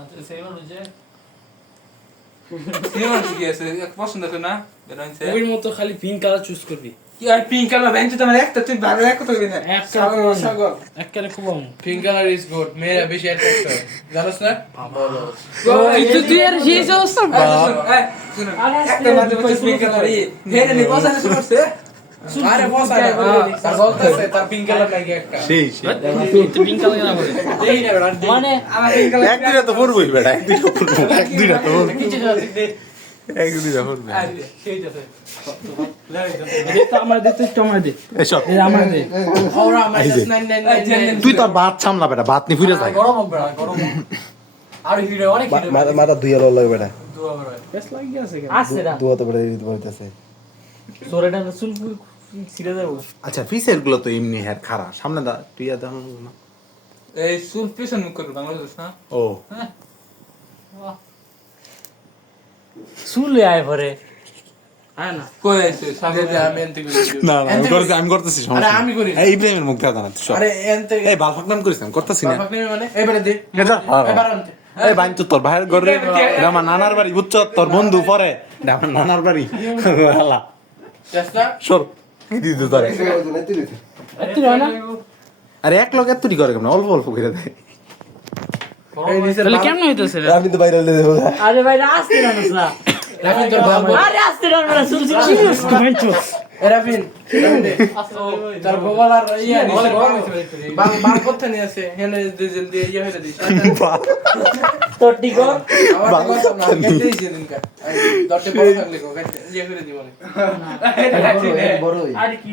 আচ্ছা সেই মানুষে সিনেমা কি আছে পছন্দ আছে না বেরোইছে ওর মতো খালি পিঙ্ক কালার চুজ করবি কি আর পিঙ্ক কালার বেঞ্চ তোমার একটা তুই ভালো এক কথা কইবি না একবারে খুব কম পিঙ্ক কালার ইজ গুড মেয়েরা বেশি অ্যাট্রাক্ট হয় জানোস না তুই আর সেই অবস্থা একটা মাঝে মাঝে পিঙ্ক কালার ভেনে নি পছন্দ করছে আরে বসা না তার বলতেছে তার পিঙ্ক কালার লাগে একটা সেই তুই পিঙ্ক কালার কেন বলে দেই না বেটা মানে আমার পিঙ্ক কালার একদিনে তো পড়বই বেটা একদিনে তো কিছু না দে একদিনে পড়বে সেই যাচ্ছে দেখতে আমার দেখতে একটু আমার দে এসব এই আমার দে ওরা -999 তুই তোর ভাত সামলা বেটা ভাত নি ফিরে যায় গরম হবে বেটা গরম আর হিরো অনেক হিরো মাথা দুই আলো লাগে বেটা দুয়া বেটা বেশ লাগি আছে কেন আছে না দুয়া তো বেটা দিতে পারতেছে সোরেটা চুল ছিড়ে দেবো আচ্ছা ফিসের গুলো তো এমনি হ্যাঁ খারাপ সামনে দা তুই আর দাম না এই সুল পিছন মুখ করে বাংলাদেশ না ও চুলে আয় পরে আয় না কই আছে সামনে আমি এনতে করি না না আমি করতেছি আরে সমস্যা আমি করি এই ইব্রাহিমের মুখ দাদা না তুই সব আরে এনতে এই বালফাক নাম করিস আমি করতেছি না বাবা নেই মানে এবারে দে এটা এবারে আনতে এই বাইন তো তোর ভাইয়ের ঘরে এটা আমার নানার বাড়ি বুঝছ তোর বন্ধু পরে এটা আমার নানার বাড়ি হালা চেষ্টা সর কি দিত তোরে এত হয় না আরে এক লোক এতটি করে কেমন অল্প অল্প করে দেয় এই নিচে তাহলে কেমন হইতাছে রে আমি তো বাইরে দেবো আরে ভাই আসতে না না রাফিন তোর বাবা আরে আসতে না না শুনছি কি মানছস রাফিন তোর বাবা আর ইয়া নিচে বাল করতে নিয়ে আসে হেনে ডিজেল দিয়ে ইয়া হয়ে দিস তো ঠিক আমার কথা না কেটে দিয়েছে দিনকা দশে বড় থাকলে কো কেটে ইয়া করে দিব না বড় আরে কি